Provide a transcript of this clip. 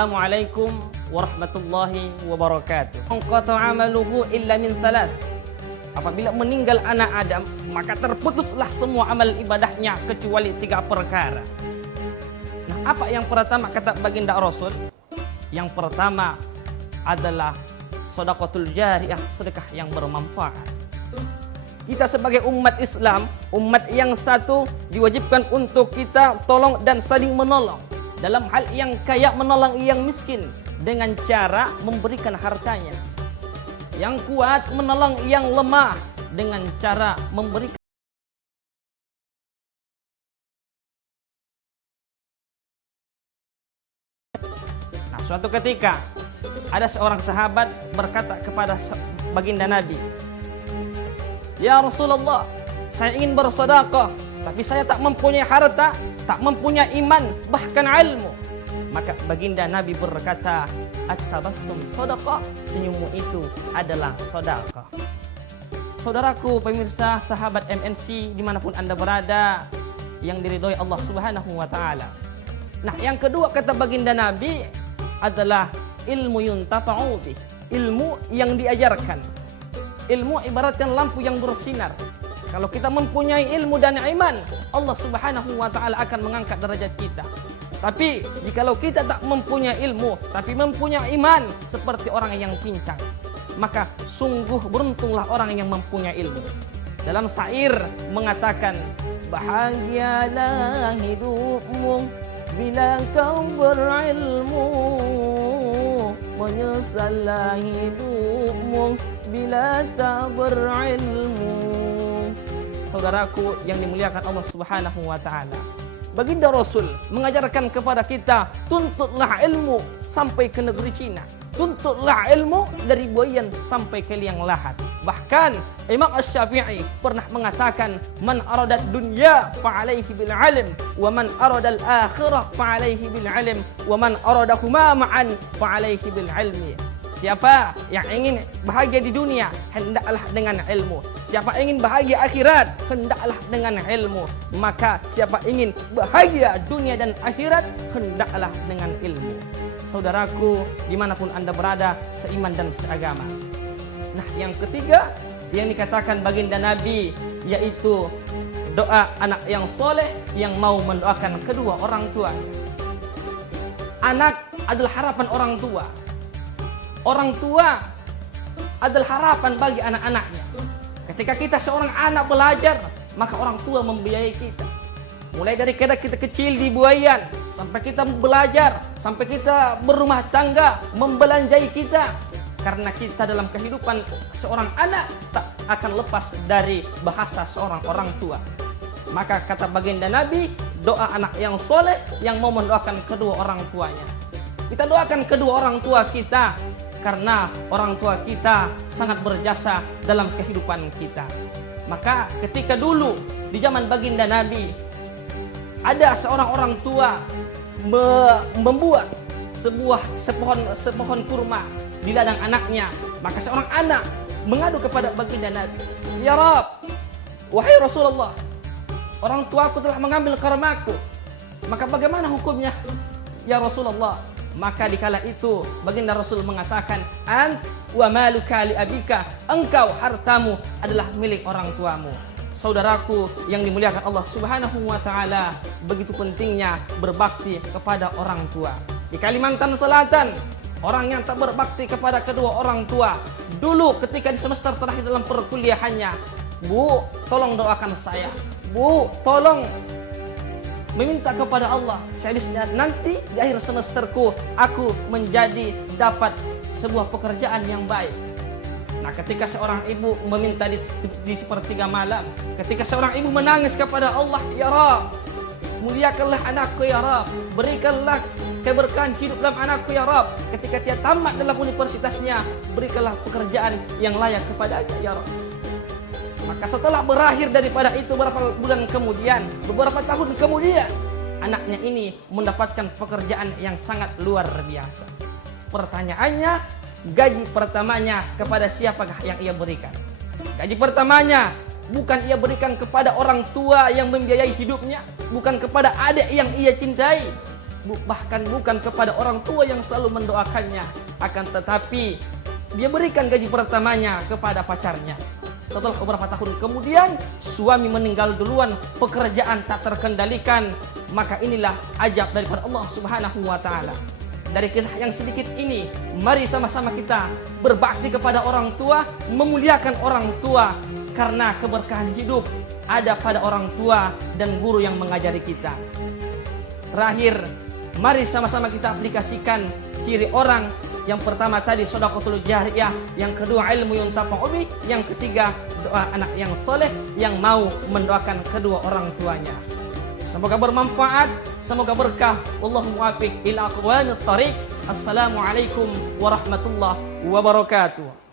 Assalamualaikum warahmatullahi wabarakatuh. Qata amaluhu illa min salas. Apabila meninggal anak Adam, maka terputuslah semua amal ibadahnya kecuali 3 perkara. Nah, apa yang pertama kata baginda Rasul? Yang pertama adalah sedekahul jariyah, sedekah yang bermanfaat. Kita sebagai umat Islam, umat yang satu, diwajibkan untuk kita tolong dan saling menolong. Dalam hal yang kaya menolong yang miskin dengan cara memberikan hartanya. Yang kuat menolong yang lemah dengan cara memberikan. Nah, suatu ketika ada seorang sahabat berkata kepada baginda Nabi, "Ya Rasulullah, saya ingin bersedekah, tapi saya tak mempunyai harta, tak mempunyai iman, bahkan ilmu." Maka baginda Nabi berkata, "At-tabassum sedekah, senyummu itu adalah sedekah." Saudaraku, pemirsa, sahabat MNC dimanapun Anda berada, yang diridhoi Allah Subhanahu wa Ta'ala. Nah, yang kedua kata baginda Nabi adalah ilmu yuntafa'u bih, ilmu yang diajarkan. Ilmu ibaratkan lampu yang bersinar. Kalau kita mempunyai ilmu dan iman, Allah Subhanahu wa Ta'ala akan mengangkat derajat kita. Tapi jikalau kita tak mempunyai ilmu, tapi mempunyai iman seperti orang yang pincang, maka sungguh beruntunglah orang yang mempunyai ilmu. Dalam syair mengatakan, bahagialah hidupmu bila kau berilmu, menyesallah hidupmu bila tak berilmu. Saudaraku yang dimuliakan Allah Subhanahu wa Ta'ala, baginda Rasul mengajarkan kepada kita, tuntutlah ilmu sampai ke negeri Cina, tuntutlah ilmu dari Buayan sampai ke liang lahat. Bahkan Imam Asy-Syafi'i pernah mengatakan, man aradad dunya fa'alaihi bil ilm, wa man aradal akhirah fa'alaihi bil ilm, wa man aradahuma ma'an fa'alaihi bil ilmi. Siapa yang ingin bahagia di dunia, hendaklah dengan ilmu. Siapa ingin bahagia akhirat, hendaklah dengan ilmu. Maka siapa ingin bahagia dunia dan akhirat, hendaklah dengan ilmu. Saudaraku, dimanapun Anda berada, seiman dan seagama. Nah, yang ketiga yang dikatakan baginda Nabi, yaitu doa anak yang soleh yang mau mendoakan kedua orang tua. Anak adalah harapan orang tua. Orang tua adalah harapan bagi anak-anaknya. Ketika kita seorang anak belajar, maka orang tua membiayai kita. Mulai dari kita kecil di Buayan, sampai kita belajar, sampai kita berumah tangga, membelanjai kita. Karena kita dalam kehidupan seorang anak tak akan lepas dari bahasa seorang orang tua. Maka kata baginda Nabi, doa anak yang soleh yang mau mendoakan kedua orang tuanya. Kita doakan kedua orang tua kita, karena orang tua kita sangat berjasa dalam kehidupan kita. Maka ketika dulu di zaman baginda Nabi, ada seorang orang tua membuat sepohon kurma di ladang anaknya. Maka seorang anak mengadu kepada baginda Nabi, "Ya Rab, wahai Rasulullah, orang tuaku telah mengambil kurmaku. Maka bagaimana hukumnya, ya Rasulullah?" Maka dikala itu baginda Rasul mengatakan, "Ant wa maluka li abika," engkau hartamu adalah milik orang tuamu. Saudaraku yang dimuliakan Allah Subhanahu wa Ta'ala, begitu pentingnya berbakti kepada orang tua. Di Kalimantan Selatan, orang yang tak berbakti kepada kedua orang tua, dulu ketika di semester terakhir dalam perkuliahannya, "Bu, tolong doakan saya. Bu, tolong meminta kepada Allah, saya nanti di akhir semesterku aku dapat sebuah pekerjaan yang baik." Nah, ketika seorang ibu meminta di sepertiga malam, ketika seorang ibu menangis kepada Allah, "Ya Rab, muliakanlah anakku ya Rab, berikanlah keberkahan hidup dalam anakku ya Rab. Ketika dia tamat dalam universitasnya, berikanlah pekerjaan yang layak kepadanya ya Rab." Maka setelah berakhir daripada itu beberapa bulan kemudian, beberapa tahun kemudian, anaknya ini mendapatkan pekerjaan yang sangat luar biasa. Pertanyaannya, gaji pertamanya kepada siapakah yang ia berikan? Gaji pertamanya bukan ia berikan kepada orang tua yang membiayai hidupnya, bukan kepada adik yang ia cintai, bahkan bukan kepada orang tua yang selalu mendoakannya, akan tetapi dia berikan gaji pertamanya kepada pacarnya. Setelah beberapa tahun kemudian suami meninggal duluan, pekerjaan tak terkendalikan, maka inilah ajab daripada Allah Subhanahu wa taala. Dari kisah yang sedikit ini, mari sama-sama kita berbakti kepada orang tua, memuliakan orang tua, karena keberkahan hidup ada pada orang tua dan guru yang mengajari kita. Terakhir, mari sama-sama kita aplikasikan ciri orang. Yang pertama tadi sedekahul jariyah, yang kedua ilmu yuntafa'u bih, yang ketiga doa anak yang soleh yang mau mendoakan kedua orang tuanya. Semoga bermanfaat, semoga berkah. Wallahu muwaffiq ila aqwamit thariq. Assalamualaikum warahmatullahi wabarakatuh.